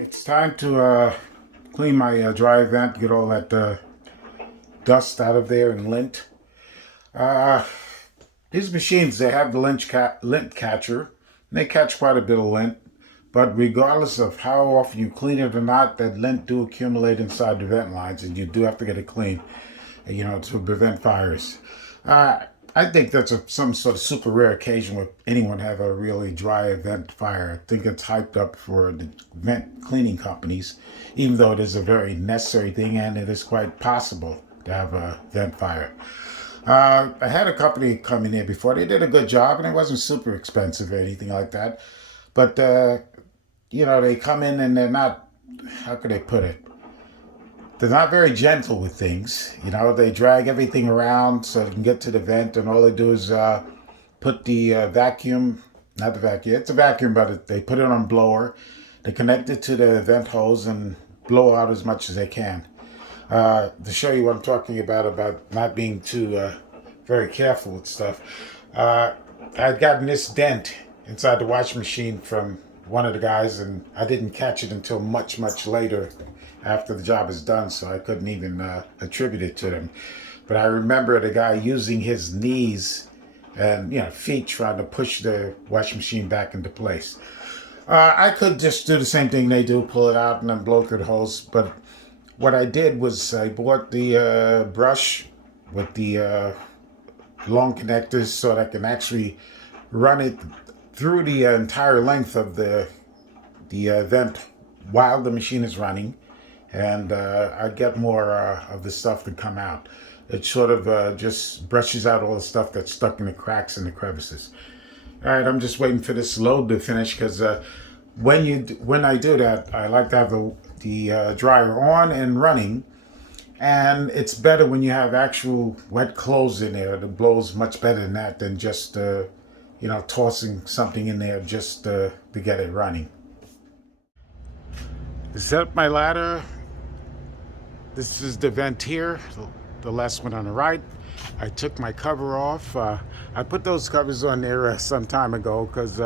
It's time to clean my dry vent, get all that dust out of there and lint. Uh, these machines, they have the lint catcher. They catch quite a bit of lint, but regardless of how often you clean it or not, that lint do accumulate inside the vent lines, and you do have to get it clean, to prevent fires. I think that's some sort of super rare occasion where anyone have a really dry vent fire. I think it's hyped up for the vent cleaning companies, even though it is a very necessary thing and it is quite possible to have a vent fire. I had a company come in here before. They did a good job and it wasn't super expensive or anything like that. But, they come in and they're not, how could I put it? They're not very gentle with things. They drag everything around so they can get to the vent, and all they do is put the vacuum, not the vacuum, it's a vacuum, but they put it on a blower. They connect it to the vent hose and blow out as much as they can. To show you what I'm talking about not being too very careful with stuff. I'd gotten this dent inside the washing machine from one of the guys, and I didn't catch it until much, much later after the job is done, so I couldn't even attribute it to them. But I remember the guy using his knees and feet trying to push the washing machine back into place. I could just do the same thing they do, pull it out and then blow through the hose, but what I did was I bought the brush with the long connectors so that I can actually run it through the entire length of the vent while the machine is running, and I get more of the stuff to come out. It sort of just brushes out all the stuff that's stuck in the cracks and the crevices. All right, I'm just waiting for this load to finish, because when I do that, I like to have the dryer on and running, and it's better when you have actual wet clothes in there. It blows much better than that than just tossing something in there just to get it running. To set up my ladder, this is the vent here, the last one on the right. I took my cover off. I put those covers on there some time ago because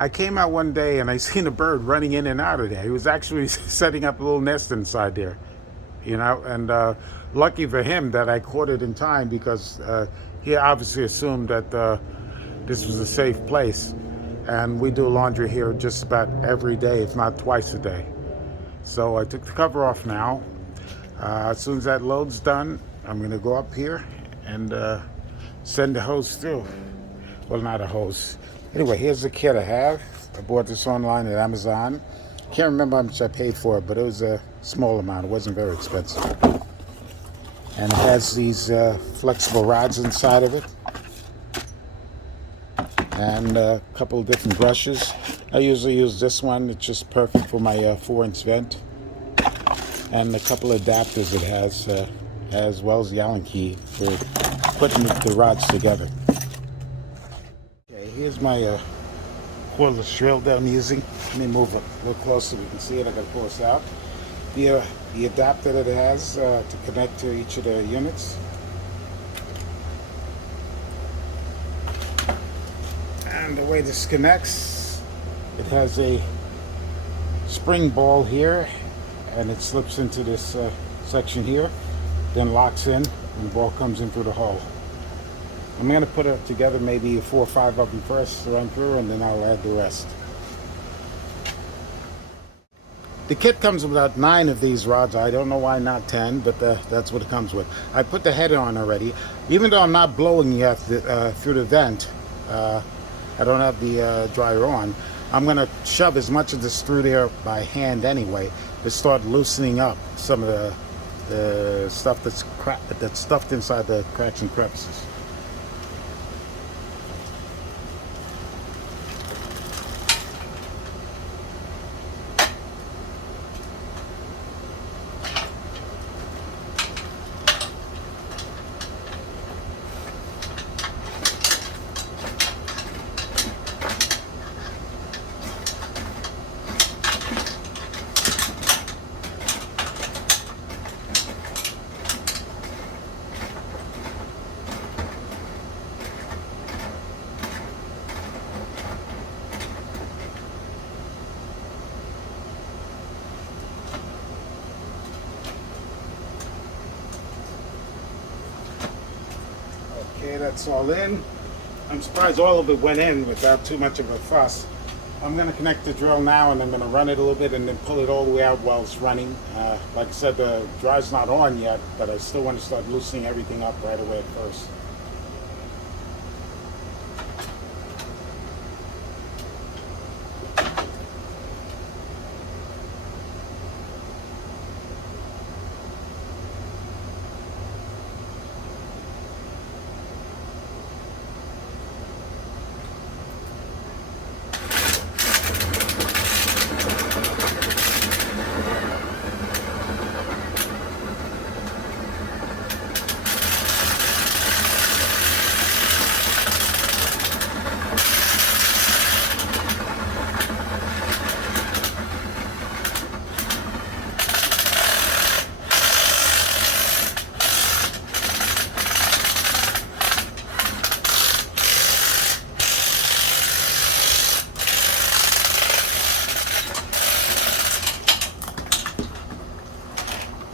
I came out one day and I seen a bird running in and out of there. He was actually setting up a little nest inside there, and lucky for him that I caught it in time, because he obviously assumed that this was a safe place. And we do laundry here just about every day, if not twice a day. So I took the cover off now. As soon as that load's done, I'm going to go up here and send the hose through. Well, not a hose. Anyway, here's the kit I have. I bought this online at Amazon. Can't remember how much I paid for it, but it was a small amount. It wasn't very expensive. And it has these flexible rods inside of it, and a couple of different brushes. I usually use this one. It's just perfect for my 4-inch vent. And a couple of adapters it has, as well as the Allen key for putting the rods together. Okay, here's my cordless drill that I'm using. Let me move it a little closer so we can see it. I gotta pull this out. The adapter that it has to connect to each of the units. And the way this connects, it has a spring ball here, and it slips into this section here, then locks in, and the ball comes in through the hole. I'm going to put it together, maybe 4 or 5 of them first to run through, and then I'll add the rest. The kit comes with about 9 of these rods. I don't know why not 10, but that's what it comes with. I put the head on already. Even though I'm not blowing yet through the vent, I don't have the dryer on, I'm going to shove as much of this through there by hand anyway to start loosening up some of the stuff that's stuffed inside the cracks and crevices. Okay, that's all in. I'm surprised all of it went in without too much of a fuss. I'm going to connect the drill now, and I'm going to run it a little bit and then pull it all the way out while it's running. Like I said, the dry's not on yet, but I still want to start loosening everything up right away at first.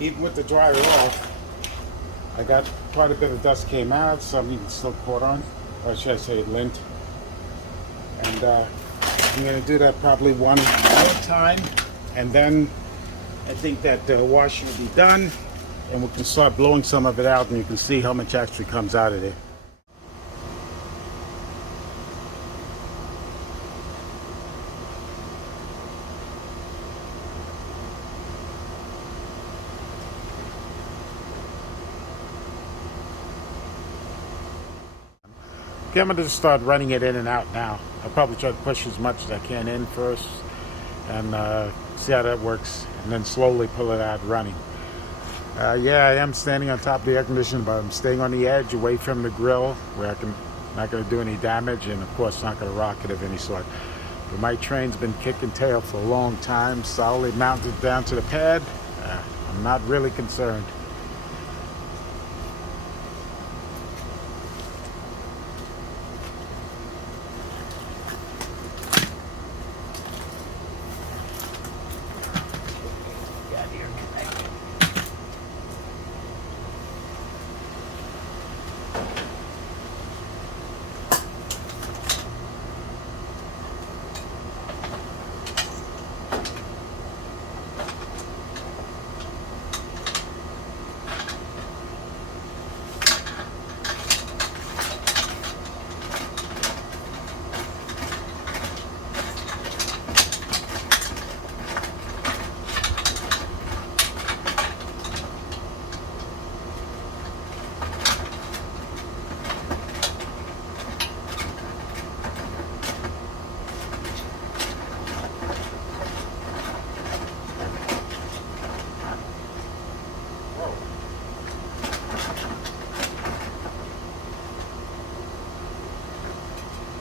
Even with the dryer off, I got quite a bit of dust came out, some even still caught on, or should I say lint. And I'm going to do that probably one more time, and then I think that the wash will be done, and we can start blowing some of it out, and you can see how much actually comes out of there. Okay, I'm going to just start running it in and out now. I'll probably try to push as much as I can in first and see how that works, and then slowly pull it out running. Yeah, I am standing on top of the air conditioner, but I'm staying on the edge away from the grill where I'm not going to do any damage, and of course not going to rock it of any sort. But my train's been kicking tail for a long time, solidly mounted down to the pad. I'm not really concerned.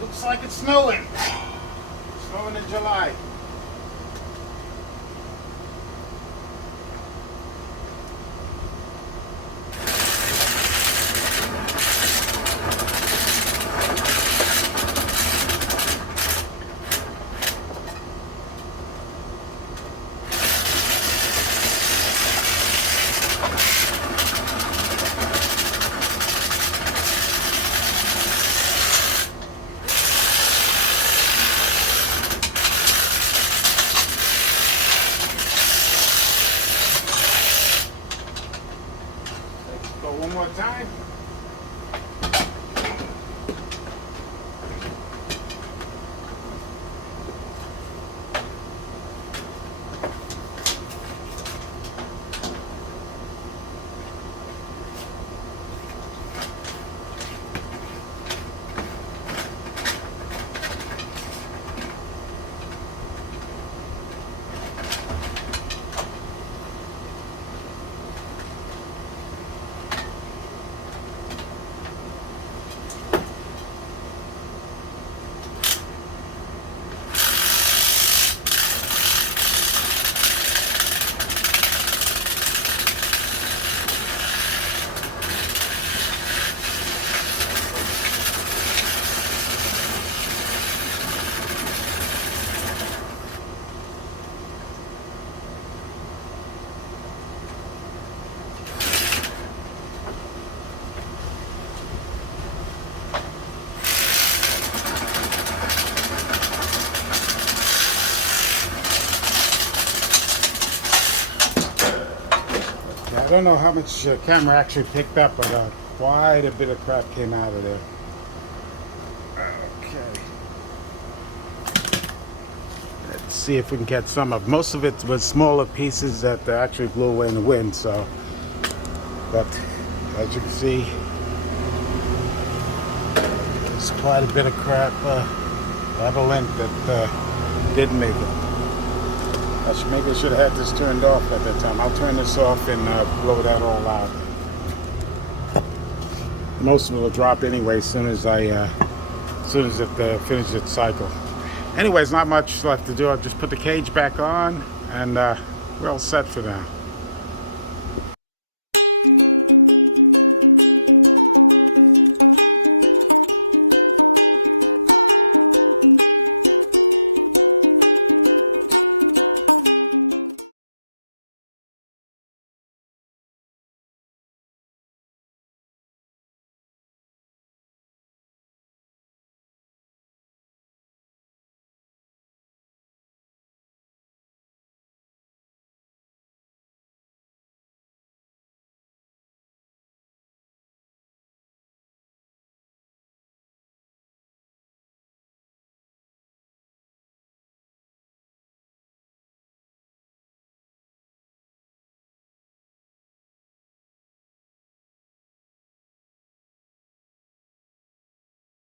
Looks like it's snowing. Snowing in July. Go one more time. don't know how much camera actually picked up, but quite a bit of crap came out of there. Okay. Let's see if we can get some of. Most of it was smaller pieces that actually blew away in the wind. So, but as you can see, there's quite a bit of crap. A lot of lint that didn't make it. Maybe I should have had this turned off at that time. I'll turn this off and blow that all out. Most of it will drop anyway as soon as it finishes its cycle. Anyways, not much left to do. I'll just put the cage back on and we're all set for now.